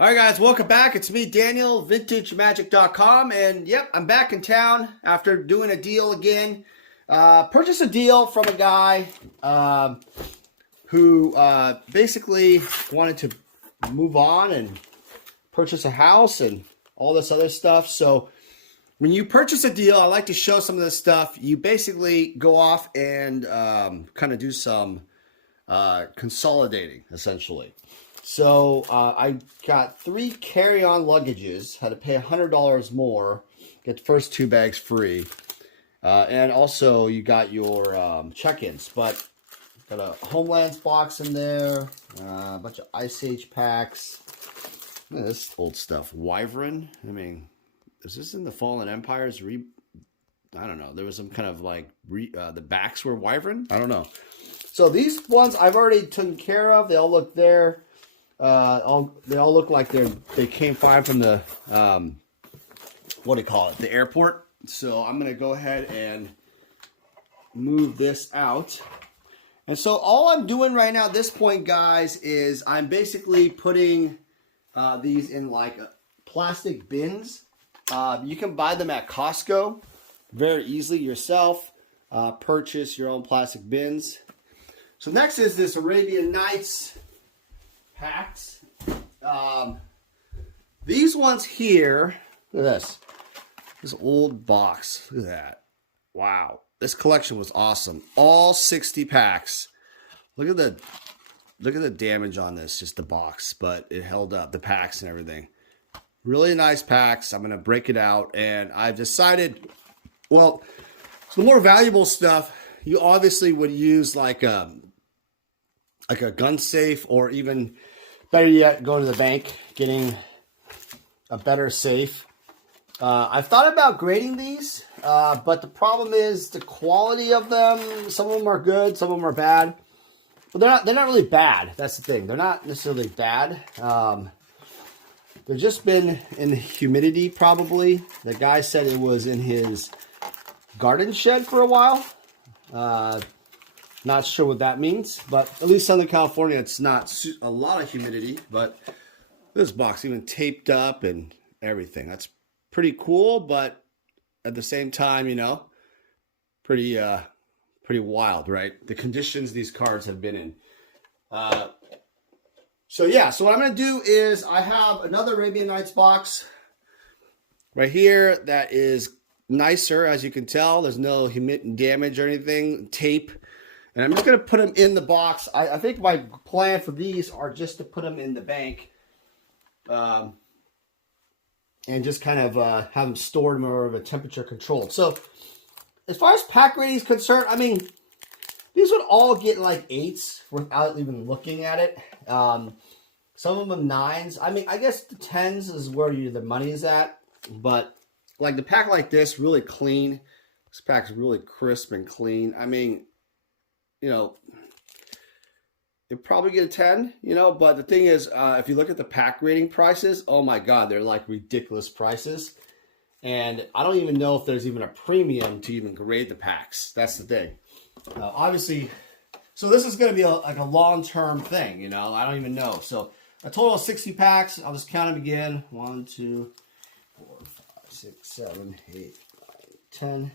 All right, guys, welcome back. It's me, Daniel, VintageMagic.com, and yep, I'm back in town after doing a deal again. Purchased a deal from a guy who basically wanted to move on and purchase a house and all this other stuff. So when you purchase a deal, I like to show some of this stuff. You basically go off and kind of do some consolidating, essentially. So I got 3 carry-on luggages, had to pay $100 more, get the first 2 bags free. And also you got your check-ins, but got a Homelands box in there, a bunch of Ice Age packs. Look at this old stuff. Wyvern, I mean, is this in the Fallen Empires? I don't know. There was some kind of like, the backs were Wyvern? I don't know. So these ones I've already taken care of. They all look there. They all look like they came fine from the what do you call it, the airport. So I'm gonna go ahead and move this out. And so all I'm doing right now at this point, guys, is I'm basically putting these in like plastic bins. You can buy them at Costco very easily yourself. Purchase your own plastic bins. So next is this Arabian Nights packs. These ones here, look at this old box. Look at that. Wow, this collection was awesome. All 60 packs. Look at the damage on this, just the box, but it held up, the packs and everything. Really nice packs. I'm gonna break it out, and I've decided, well, so the more valuable stuff, you obviously would use like a gun safe, or even better yet, going to the bank, getting a better safe. I've thought about grading these, but the problem is the quality of them. Some of them are good, some of them are bad. But they're not really bad. That's the thing. They're not necessarily bad. They've just been in humidity, probably. The guy said it was in his garden shed for a while. Not sure what that means, but at least Southern California, it's not a lot of humidity. But this box even taped up and everything. That's pretty cool, but at the same time, you know, pretty wild, right? The conditions these cards have been in. So yeah, so what I'm going to do is I have another Arabian Nights box right here that is nicer, as you can tell. There's no damage or anything, tape. And I'm just going to put them in the box. I think my plan for these are just to put them in the bank. And just kind of have them stored more of a temperature controlled. So as far as pack rating is concerned, I mean, these would all get like 8s without even looking at it. Some of them 9s. I mean, I guess the 10s is where the money is at. But like the pack like this, really clean. This pack's really crisp and clean. I mean, you know, it'd probably get a 10, you know, but the thing is, if you look at the pack rating prices, oh my God, they're like ridiculous prices. And I don't even know if there's even a premium to even grade the packs. That's the thing. Obviously, so this is going to be like a long-term thing, you know, I don't even know. So a total of 60 packs. I'll just count them again. 1, 2, 4, 5, 6, 7, 8, 9, 10.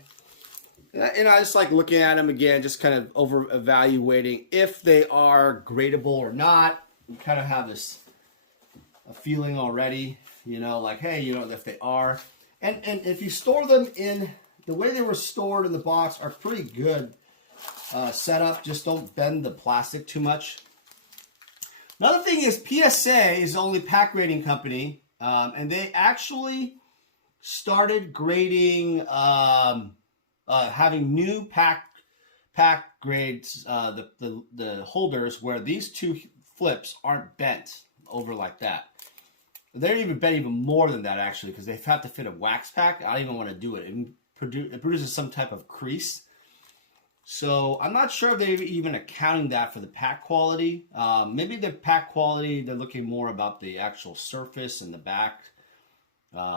And I just like looking at them again, just kind of over evaluating if they are gradable or not. You kind of have a feeling already, you know, like, hey, you know, if they are. And if you store them in the way they were stored in the box are pretty good setup. Just don't bend the plastic too much. Another thing is PSA is the only pack rating company, and they actually started grading. Having new pack grades, the holders where these 2 flips aren't bent over like that. They're even bent even more than that, actually, because they have to fit a wax pack. I don't even want to do it. It produces some type of crease. So I'm not sure if they're even accounting that for the pack quality. Maybe the pack quality, they're looking more about the actual surface and the back,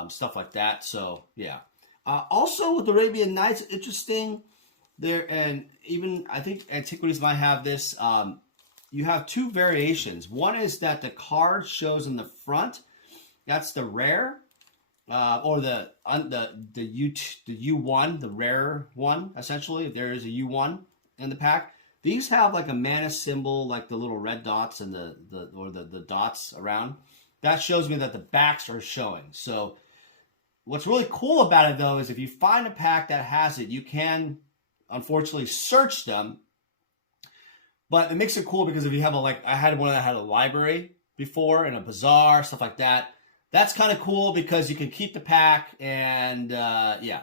stuff like that. So yeah. Also with Arabian Nights, interesting there, and even I think Antiquities might have this. You have 2 variations. One is that the card shows in the front, That's the rare, or the U1, the rare one. Essentially, if there is a U1 in the pack, these have like a mana symbol, like the little red dots and the dots around. That shows me that the backs are showing. So what's really cool about it, though, is if you find a pack that has it, you can, unfortunately, search them. But it makes it cool because if you have I had one that had a library before and a bazaar, stuff like that. That's kind of cool because you can keep the pack and, yeah.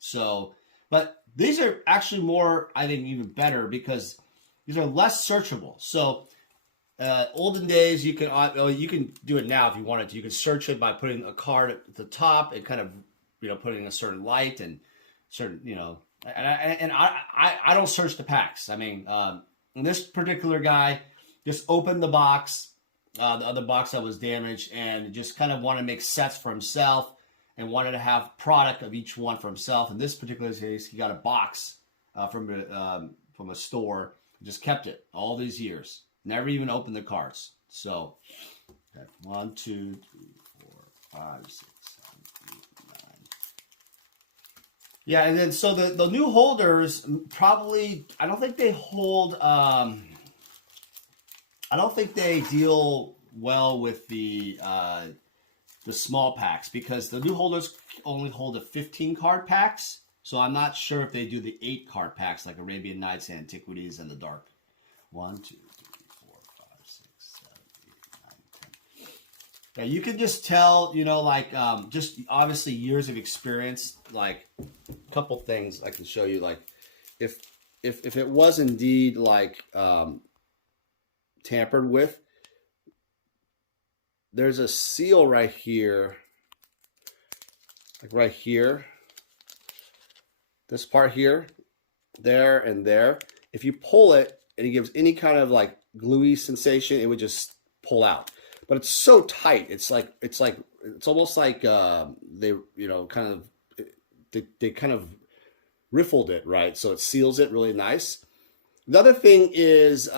So, but these are actually more, I think, even better because these are less searchable. So, olden days, you can do it now if you wanted to. You can search it by putting a card at the top and kind of, putting a certain light and certain, and I don't search the packs. I mean, this particular guy just opened the box, the other box that was damaged, and just kind of wanted to make sets for himself and wanted to have product of each one for himself. In this particular case, he got a box from a store, just kept it all these years. Never even opened the cards. So, okay, 1, 2, 3, 4, 5, 6, 7, 8, 9. Yeah, and then so the new holders probably, I don't think they hold, I don't think they deal well with the small packs because the new holders only hold the 15 card packs. So I'm not sure if they do the 8 card packs like Arabian Nights, Antiquities, and the Dark. 1, 2, 3, 4, 5, 6, 7, 8, 9, 10. Yeah, you can just tell, just obviously years of experience, like a couple things I can show you, like if it was indeed like tampered with, there's a seal right here, like right here, this part here, there, and there. If you pull it and it gives any kind of like gluey sensation, it would just pull out. But it's so tight. It's almost like they kind of riffled it, right? So it seals it really nice. The other thing is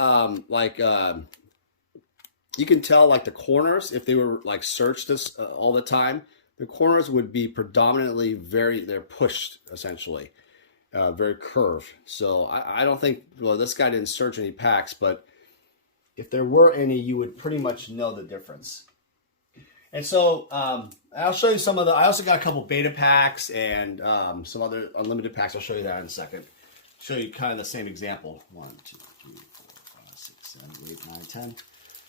you can tell like the corners, if they were like searched this all the time, the corners would be predominantly they're pushed essentially, very curved. So I don't think, well, this guy didn't search any packs, but if there were any, you would pretty much know the difference. And so I'll show you some of I also got a couple beta packs and some other unlimited packs. I'll show you that in a second. Show you kind of the same example. 1, 2, 3, 4, 5, 6, 7, 8, 9, 10.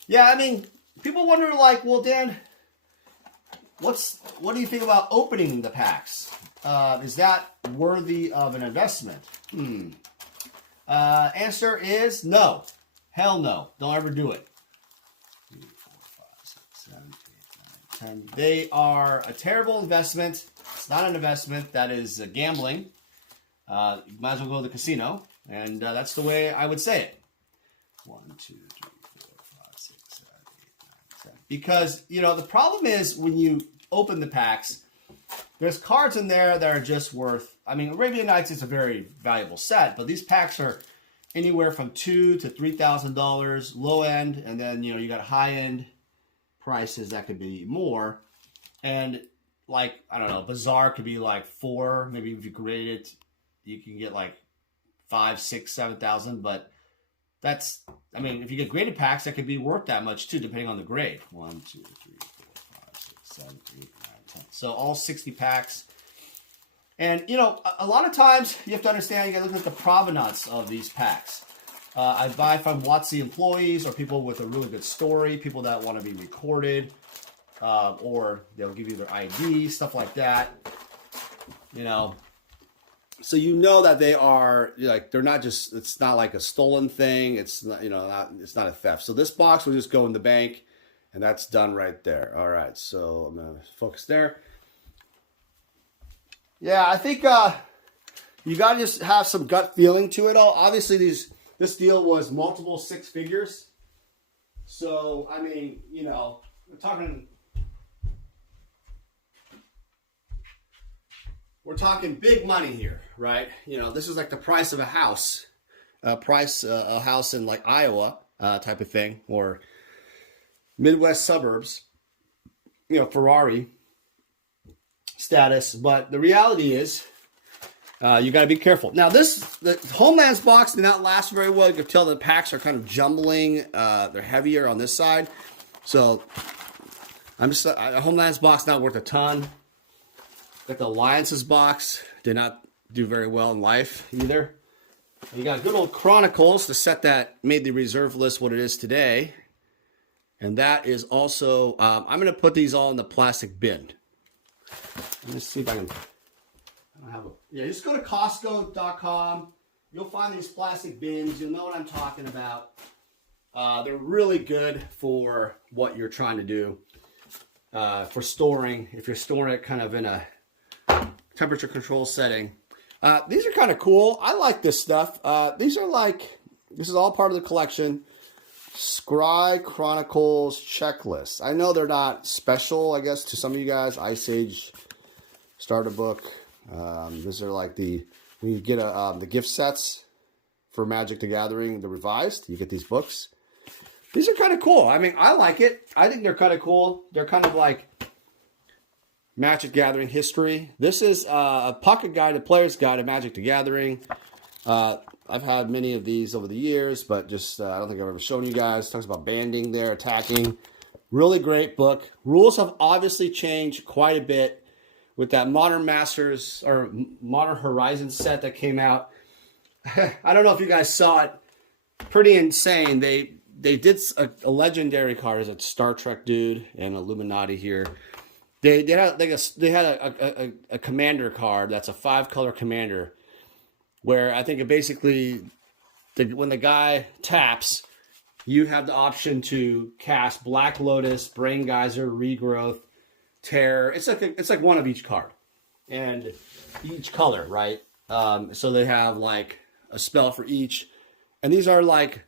Yeah, I mean, people wonder like, well, Dan, what do you think about opening the packs? Is that worthy of an investment? Answer is no. Hell no. Don't ever do it. 3, 4, 5, 6, 7, 8, 9, 10. They are a terrible investment. It's not an investment. That is gambling. You might as well go to the casino. And that's the way I would say it. 1, 2, 3, 4, 5, 6, 7, 8, 9, 10. Because, the problem is when you open the packs, there's cards in there that are just worth, I mean, Arabian Nights is a very valuable set, but these packs are anywhere from $2,000 to $3,000 low end, and then, you got high end prices that could be more. And like, I don't know, Bazaar could be like 4, maybe if you grade it, you can get like 5, 6, 7,000, but that's, I mean, if you get graded packs, that could be worth that much too, depending on the grade. 1, 2, 3, 4, 5, 6, 7, 8, 9, 10. So all 60 packs. And, a lot of times you have to understand, you got to look at the provenance of these packs. I buy from WotC employees or people with a really good story, people that want to be recorded, or they'll give you their ID, stuff like that. So that they are like, they're not just, it's not like a stolen thing. It's not, it's not a theft. So this box will just go in the bank and that's done right there. All right. So I'm going to focus there. Yeah, I think you got to just have some gut feeling to it all. Obviously, this deal was multiple 6 figures. So, I mean, we're talking big money here, right? This is like the price of a house, a house in like Iowa type of thing, or Midwest suburbs. you know, Ferrari status, but the reality is you got to be careful. Now, the Homelands box did not last very well. You can tell the packs are kind of jumbling. They're heavier on this side. So, a Homelands box not worth a ton. Got the Alliances box. Did not do very well in life either. You got good old Chronicles, the set that made the reserve list what it is today. And that is also, I'm going to put these all in the plastic bin. Let's see if I can. Yeah, just go to Costco.com. You'll find these plastic bins. You'll know what I'm talking about. They're really good for what you're trying to do. For storing, if you're storing it kind of in a temperature control setting. These are kind of cool. I like this stuff. This is all part of the collection. Scry Chronicles Checklist. I know they're not special, I guess, to some of you guys. Ice Age Starter Book. These are like when you get the gift sets for Magic the Gathering, the revised, you get these books. These are kind of cool. I mean, I like it. I think they're kind of cool. They're kind of like Magic Gathering history. This is a pocket guide, a player's guide to Magic the Gathering. I've had many of these over the years, but just I don't think I've ever shown you guys. It talks about banding there, attacking. Really great book. Rules have obviously changed quite a bit with that Modern Masters or Modern Horizons set that came out. I don't know if you guys saw it. Pretty insane. They did a legendary card as a Star Trek dude and Illuminati here. They had a commander card that's a 5-color commander, where I think it basically, when the guy taps, you have the option to cast Black Lotus, Brain Geyser, Regrowth, Terror. It's like one of each card, and each color, right? So they have like a spell for each, and these are like,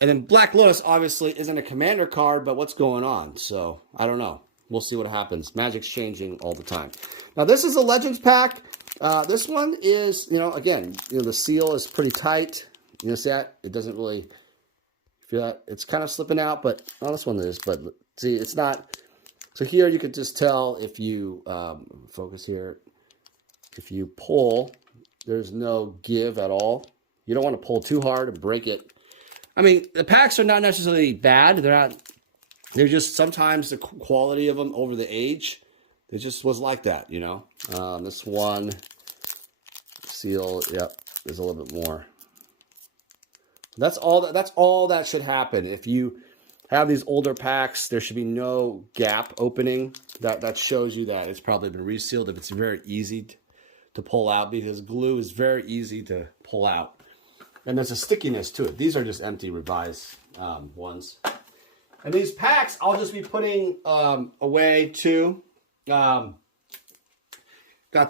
and then Black Lotus obviously isn't a commander card, but what's going on? So I don't know. We'll see what happens. Magic's changing all the time. Now this is a Legends pack. This one is, again, the seal is pretty tight. You see that? It doesn't really feel that. It's kind of slipping out, but this one is. But see, it's not. So here you could just tell if you focus here. If you pull, there's no give at all. You don't want to pull too hard and break it. I mean, the packs are not necessarily bad. They're just sometimes the quality of them over the age. It just was like that, This one, seal, yep, there's a little bit more. That's all that should happen. If you have these older packs, there should be no gap opening. That shows you that it's probably been resealed. If it's very easy to pull out, because glue is very easy to pull out. And there's a stickiness to it. These are just empty revised ones. And these packs, I'll just be putting away too. Got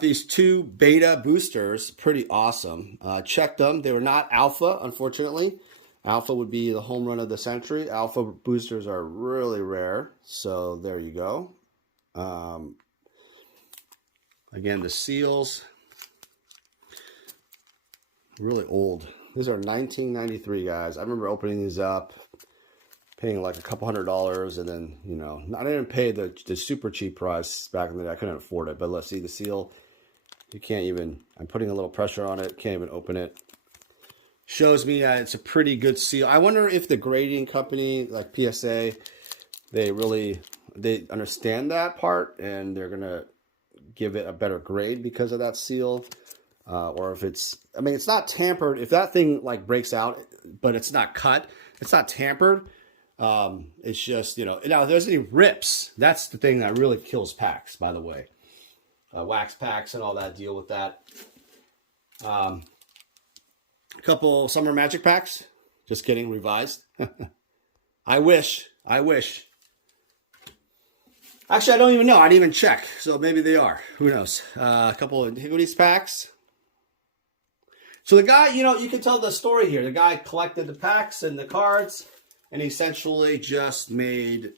these 2 beta boosters, pretty awesome. Checked them. They were not alpha, unfortunately. Alpha would be the home run of the century. Alpha boosters are really rare, so there you go. Again, the seals, really old. These are 1993, guys. I remember opening these up, paying like a couple $100, and then, I didn't pay the super cheap price back in the day. I couldn't afford it, but let's see the seal. You can't even, I'm putting a little pressure on it, can't even open it. Shows me that it's a pretty good seal. I wonder if the grading company, like PSA, they understand that part, and they're going to give it a better grade because of that seal. Or if it's not tampered. If that thing like breaks out, but it's not cut, it's not tampered. It's just, now if there's any rips, that's the thing that really kills packs, by the way. Wax packs and all that, deal with that. A couple Summer Magic packs. Just kidding, revised. I wish. Actually, I don't even know. I didn't even check. So maybe they are. Who knows? A couple of Higgledies packs. So the guy, you can tell the story here. The guy collected the packs and the cards, and he essentially just made,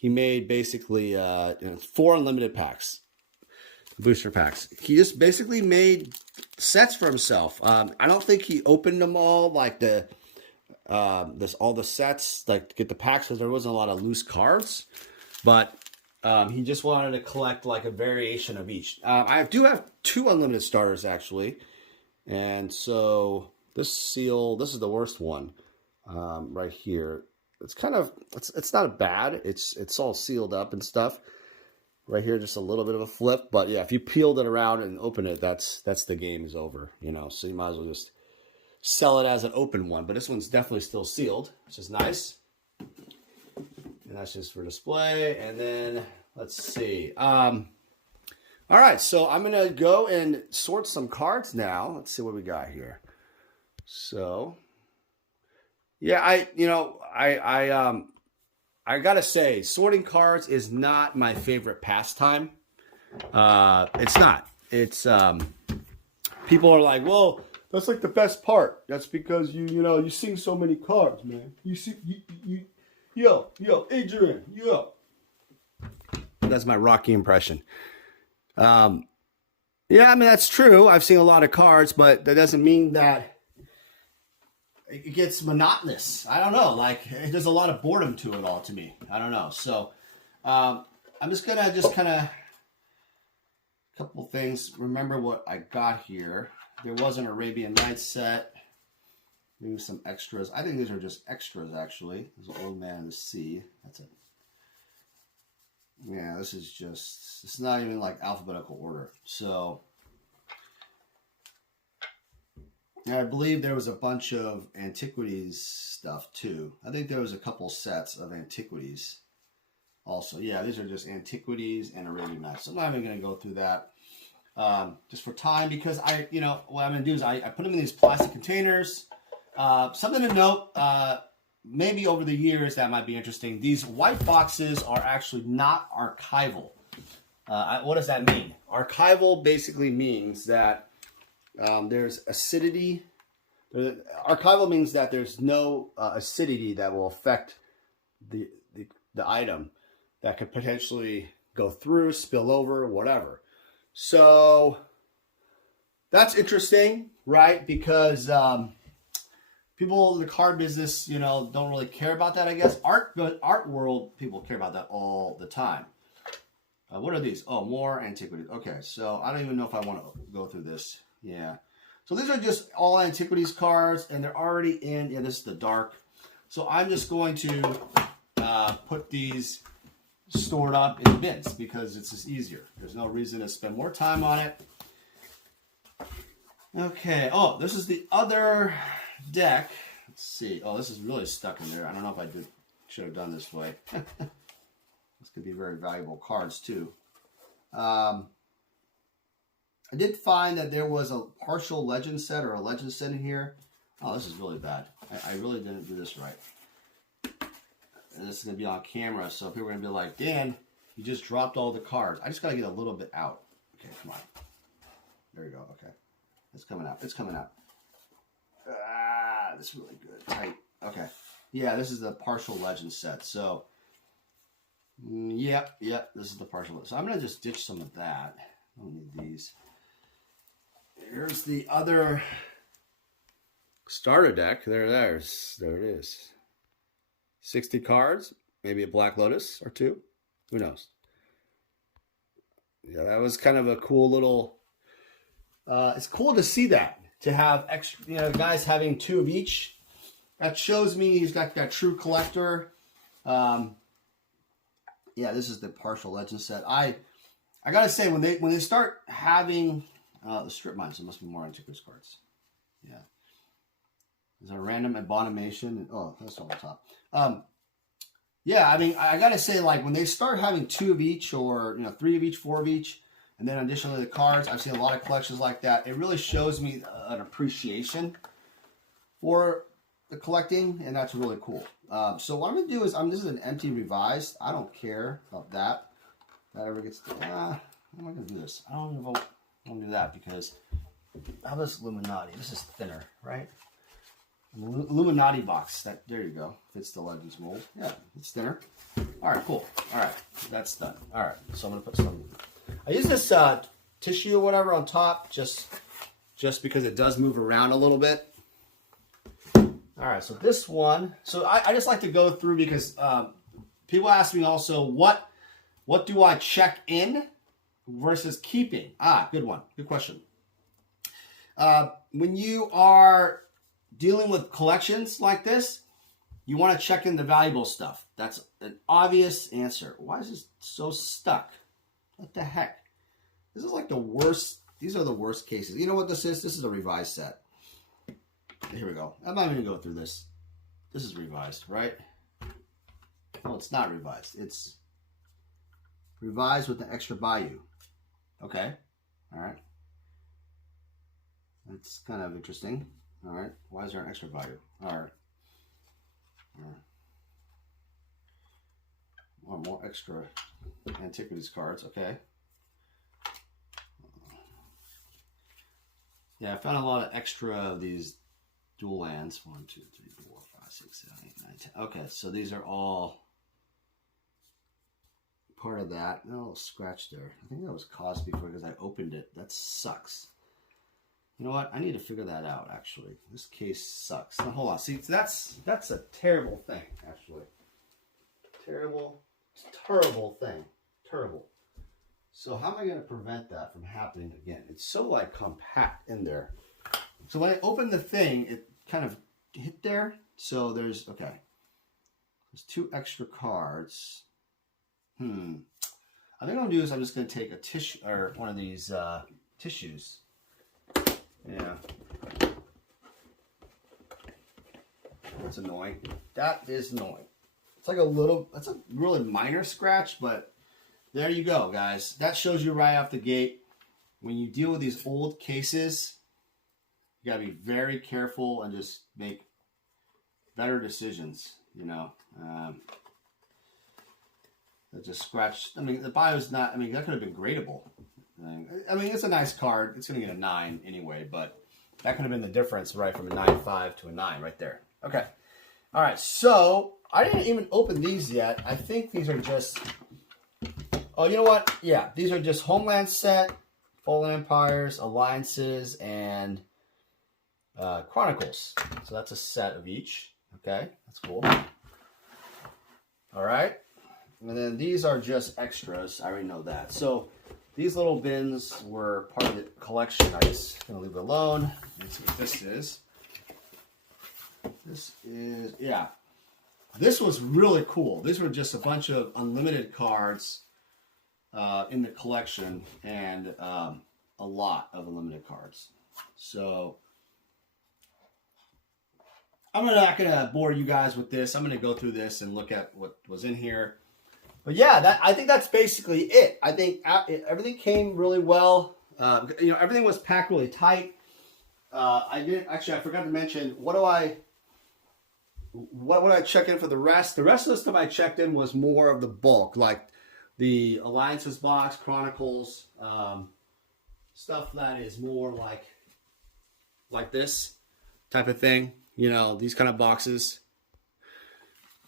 basically 4 unlimited packs, booster packs. He just basically made sets for himself. I don't think he opened them all like this all the sets, like to get the packs, because there wasn't a lot of loose cards. But he just wanted to collect like a variation of each. I do have 2 unlimited starters actually, and so this seal, this is the worst one right here. It's kind of, it's not bad. It's all sealed up and stuff. Right here, just a little bit of a flip, but yeah, if you peeled it around and open it, that's the game is over, you know. So you might as well just sell it as an open one. But this one's definitely still sealed, which is nice. And that's just for display. And then let's see. All right, so I'm gonna go and sort some cards now. Let's see what we got here. So yeah, I gotta say, sorting cards is not my favorite pastime. It's not. It's people are like, well, that's like the best part. That's because you see so many cards, man. Yo, Adrian, yo. That's my Rocky impression. Yeah, I mean that's true. I've seen a lot of cards, but that doesn't mean that it gets monotonous. I don't know. Like, there's a lot of boredom to it all to me. I don't know. So, I'm just going to kind of, a couple things. Remember what I got here. There was an Arabian Nights set. Maybe some extras. I think these are just extras, actually. There's an Old Man in the Sea. That's it. Yeah, this is just, it's not even like alphabetical order. So, I believe there was a bunch of antiquities stuff too. I think there was a couple sets of antiquities also. Yeah, these are just antiquities and Arabian Nights. So I'm not even going to go through that just for time, because what I'm going to do is I put them in these plastic containers. Something to note, maybe over the years that might be interesting. These white boxes are actually not archival. What does that mean? Archival basically means that there's acidity. Archival means that there's no acidity that will affect the item that could potentially go through, spill over, whatever. So that's interesting, right? Because people in the card business, don't really care about that, I guess. Art world, people care about that all the time. What are these? Oh, more antiquities. Okay, so I don't even know if I want to go through this. Yeah. So these are just all antiquities cards, and they're already in. Yeah, this is the dark. So I'm just going to put these stored up in bins because it's just easier. There's no reason to spend more time on it. Okay. Oh, this is the other deck. Let's see. Oh, this is really stuck in there. I don't know if I should have done this way. This could be very valuable cards too. I did find that there was a partial legend set or a legend set in here. Oh, this is really bad. I really didn't do this right. And this is going to be on camera, so people are going to be like, Dan, you just dropped all the cards. I just got to get a little bit out. Okay, come on. There you go. Okay. It's coming out. It's coming out. Ah, this is really good. Tight. Okay. Yeah, this is the partial legend set. So, yep, this is the partial. So I'm going to just ditch some of that. I don't need these. Here's the other starter deck. There it is. 60 cards, maybe a Black Lotus or 2. Who knows? Yeah, that was kind of a cool little. It's cool to see that, to have extra, guys having 2 of each. That shows me he's got that true collector. Yeah, this is the partial legend set. I gotta say, when they start having the strip mines, there must be more antiquities cards. Yeah. There's a random abomination. Oh, that's on the top. Yeah, I mean, I gotta say, like, when they start having 2 of each, or 3 of each, 4 of each, and then additionally the cards, I've seen a lot of collections like that. It really shows me an appreciation for the collecting, and that's really cool. So what I'm gonna do is, this is an empty revised. I don't care about that. That ever gets. How am I gonna do this? I don't want to do that because how this Illuminati? This is thinner, right? Illuminati box. There you go. Fits the Legends mold. Yeah, it's thinner. All right, cool. All right, that's done. All right, so I'm gonna put some. I use this tissue or whatever on top just because it does move around a little bit. All right, so this one, so I just like to go through because people ask me also, what do I check in versus keeping? Good one, good question. When you are dealing with collections like this, you want to check in the valuable stuff. That's an obvious answer. Why is this so stuck? What the heck? This is like the worst. These are the worst cases. You know what this is? This is a revised set. Here we go. I'm not even going to go through this. This is revised, right? No, it's not revised. It's revised with the extra value. Okay. All right. That's kind of interesting. All right. Why is there an extra value? All right. Or more extra antiquities cards. Okay. Yeah, I found a lot of extra of these dual lands. 1, 2, 3, 4, 5, 6, 7, 8, 9, 10. Okay, so these are all part of that. No, a little scratch there. I think that was caused before because I opened it. That sucks. You know what? I need to figure that out, actually. This case sucks. Now, hold on. See, that's a terrible thing, actually. Terrible thing. Terrible. So how am I going to prevent that from happening again? It's so, like, compact in there. So when I open the thing, it kind of hit there. So there's 2 extra cards. I think what I'm going to do is I'm just going to take a tissue, or one of these tissues. Yeah. That's annoying. That is annoying. It's like that's a really minor scratch, but there you go, guys. That shows you right off the gate. When you deal with these old cases, you gotta be very careful and just make better decisions, you know. That just scratched. I mean, the bio's not, I mean, that could have been gradable. I mean, it's a nice card. It's going to get a 9 anyway, but that could have been the difference, right, from a 9.5 to a 9 right there. Okay. All right, so I didn't even open these yet. I think these are just, oh, you know what? Yeah, these are just Homeland set, Fallen Empires, Alliances, and Chronicles. So that's a set of each. Okay, that's cool. All right. And then these are just extras. I already know that. So these little bins were part of the collection. I'm just going to leave it alone. Let's see what this is. This is, yeah. This was really cool. These were just a bunch of unlimited cards in the collection and a lot of unlimited cards. So I'm not going to bore you guys with this. I'm going to go through this and look at what was in here. But yeah, I think that's basically it. I think everything came really well. You know, everything was packed really tight. I forgot to mention, what would I check in for the rest? The rest of the stuff I checked in was more of the bulk, like the Alliances box, Chronicles, stuff that is more like this type of thing. You know, these kind of boxes.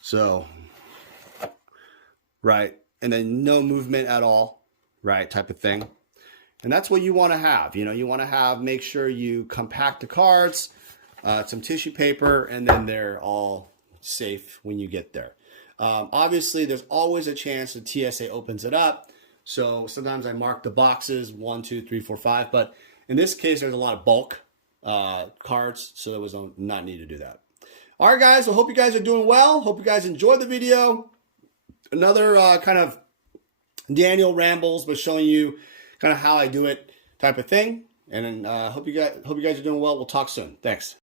So, right. And then no movement at all, right, type of thing. And that's what you want to have. You know, you want to make sure you compact the cards, some tissue paper, and then they're all safe when you get there. Obviously, there's always a chance the TSA opens it up. So sometimes I mark the boxes 1, 2, 3, 4, 5. But in this case, there's a lot of bulk cards, so there was not need to do that. All right, guys. I hope you guys are doing well. Hope you guys enjoyed the video. Another kind of Daniel rambles, but showing you kind of how I do it type of thing. And hope you guys are doing well. We'll talk soon. Thanks.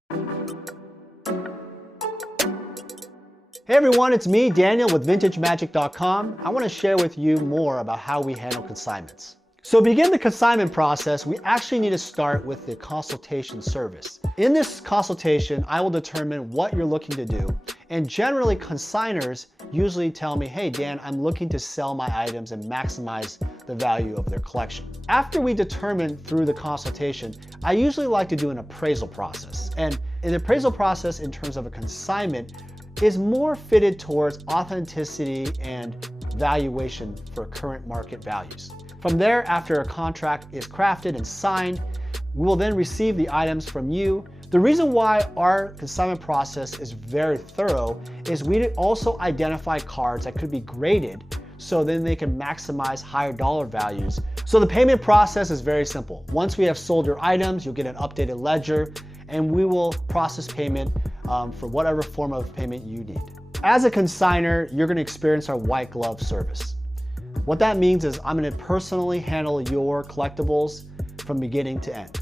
Hey everyone, it's me, Daniel with VintageMagic.com. I want to share with you more about how we handle consignments. So to begin the consignment process, we actually need to start with the consultation service. In this consultation, I will determine what you're looking to do. And generally, consigners usually tell me, hey Dan, I'm looking to sell my items and maximize the value of their collection. After we determine through the consultation, I usually like to do an appraisal process. And an appraisal process in terms of a consignment is more fitted towards authenticity and valuation for current market values. From there, after a contract is crafted and signed, we will then receive the items from you The reason why our consignment process is very thorough is we also identify cards that could be graded so then they can maximize higher dollar values. So the payment process is very simple. Once we have sold your items, you'll get an updated ledger and we will process payment for whatever form of payment you need. As a consignor, you're gonna experience our white glove service. What that means is I'm gonna personally handle your collectibles from beginning to end.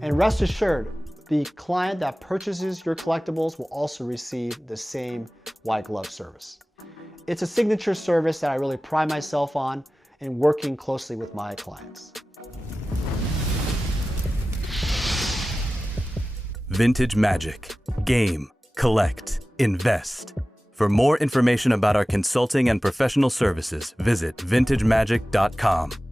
And rest assured, the client that purchases your collectibles will also receive the same white glove service. It's a signature service that I really pride myself on in working closely with my clients. Vintage Magic. Game, collect, invest. For more information about our consulting and professional services, visit vintagemagic.com.